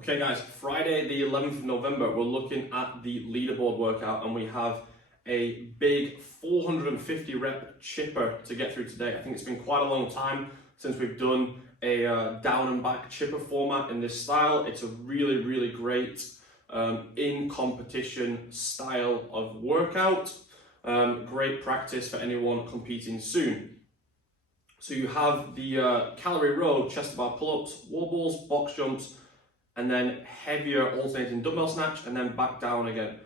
Okay guys, Friday the 11th of November, we're looking at the leaderboard workout and we have a big 450 rep chipper to get through today. I think it's been quite a long time since we've done a down and back chipper format in this style. It's a really great in competition style of workout. Great practice for anyone competing soon. So you have the calorie row, chest to bar pull-ups, wall balls, box jumps, and then heavier alternating dumbbell snatch, and then back down again.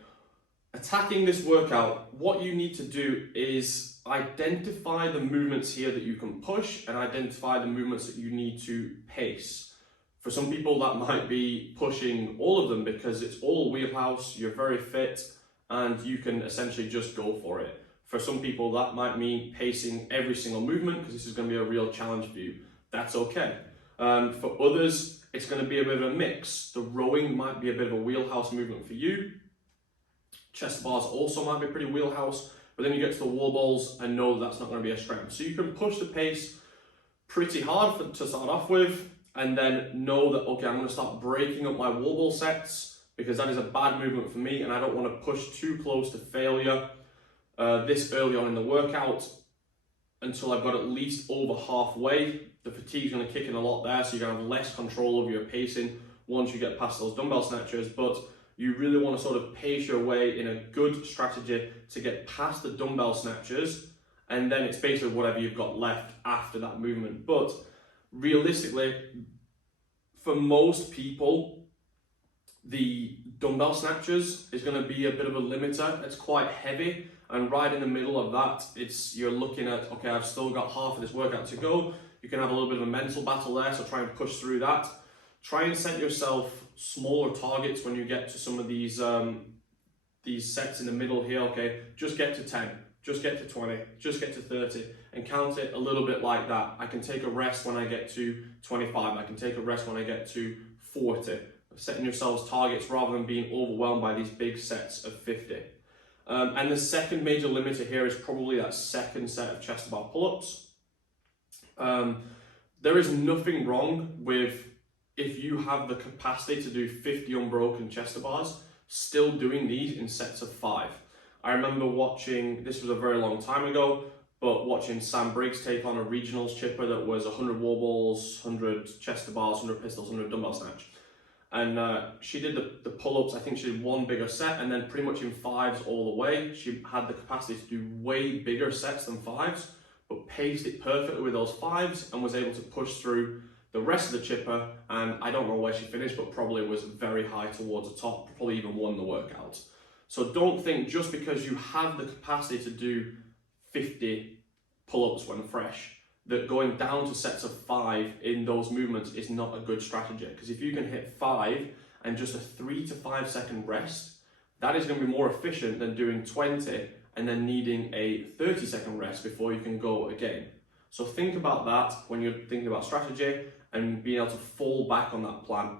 Attacking this workout, what you need to do is identify the movements here that you can push and identify the movements that you need to pace. For some people that might be pushing all of them because it's all wheelhouse, you're very fit, and you can essentially just go for it. For some people that might mean pacing every single movement because this is going to be a real challenge for you. That's okay. For others, it's going to be a bit of a mix. The rowing might be a bit of a wheelhouse movement for you. Chest bars also might be pretty wheelhouse, but then you get to the wall balls and know that's not going to be a strength. So you can push the pace pretty hard to start off with, and then know that, okay, I'm going to start breaking up my wall ball sets because that is a bad movement for me and I don't want to push too close to failure this early on in the workout until I've got at least over halfway. The fatigue's going to kick in a lot there, so you're going to have less control over your pacing once you get past those dumbbell snatchers, but you really want to sort of pace your way in a good strategy to get past the dumbbell snatchers, and then it's basically whatever you've got left after that movement. But realistically, for most people, the dumbbell snatchers is going to be a bit of a limiter. It's quite heavy, and right in the middle of that, you're looking at, okay, I've still got half of this workout to go. You can have a little bit of a mental battle there, so try and push through that. Try and set yourself smaller targets when you get to some of these sets in the middle here. Okay, just get to 10, just get to 20, just get to 30, and count it a little bit like that. I can take a rest when I get to 25. I can take a rest when I get to 40. Setting yourselves targets rather than being overwhelmed by these big sets of 50. And the second major limiter here is probably that second set of chest to bar pull-ups. There is nothing wrong with, if you have the capacity to do 50 unbroken chest to bars, still doing these in sets of 5. I remember watching, this was a very long time ago, but watching Sam Briggs take on a regionals chipper that was 100 wall balls, 100 chest to bars, 100 pistols, 100 dumbbell snatch. And she did the pull-ups. I think she did one bigger set and then pretty much in 5s all the way. She had the capacity to do way bigger sets than 5s, but paced it perfectly with those 5s and was able to push through the rest of the chipper. And I don't know where she finished, but probably was very high towards the top, probably even won the workout. So don't think just because you have the capacity to do 50 pull-ups when fresh, that going down to sets of 5 in those movements is not a good strategy. Because if you can hit 5 and just a 3 to 5 second rest, that is going to be more efficient than doing 20 and then needing a 30-second rest before you can go again. So think about that when you're thinking about strategy and being able to fall back on that plan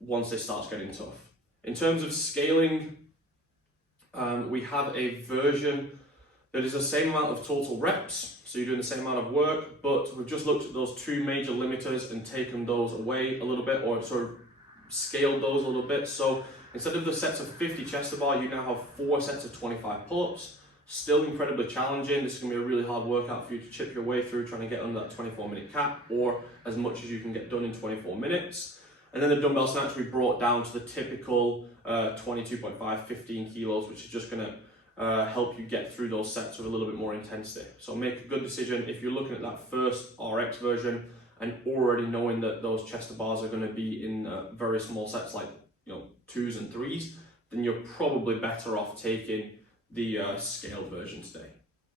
once it starts getting tough. In terms of scaling, we have a version that is the same amount of total reps, so you're doing the same amount of work, but we've just looked at those two major limiters and taken those away a little bit, or sort of scaled those a little bit. So instead of the sets of 50 chest to bar, you now have 4 sets of 25 pull-ups. Still incredibly challenging. This is going to be a really hard workout for you to chip your way through, trying to get under that 24-minute cap, or as much as you can get done in 24 minutes. And then the dumbbell snatch we brought down to the typical 22.5, 15 kilos, which is just going to help you get through those sets with a little bit more intensity. So make a good decision. If you're looking at that first RX version and already knowing that those chest to bars are going to be in very small sets, like 2s and 3s, then you're probably better off taking the scaled version today.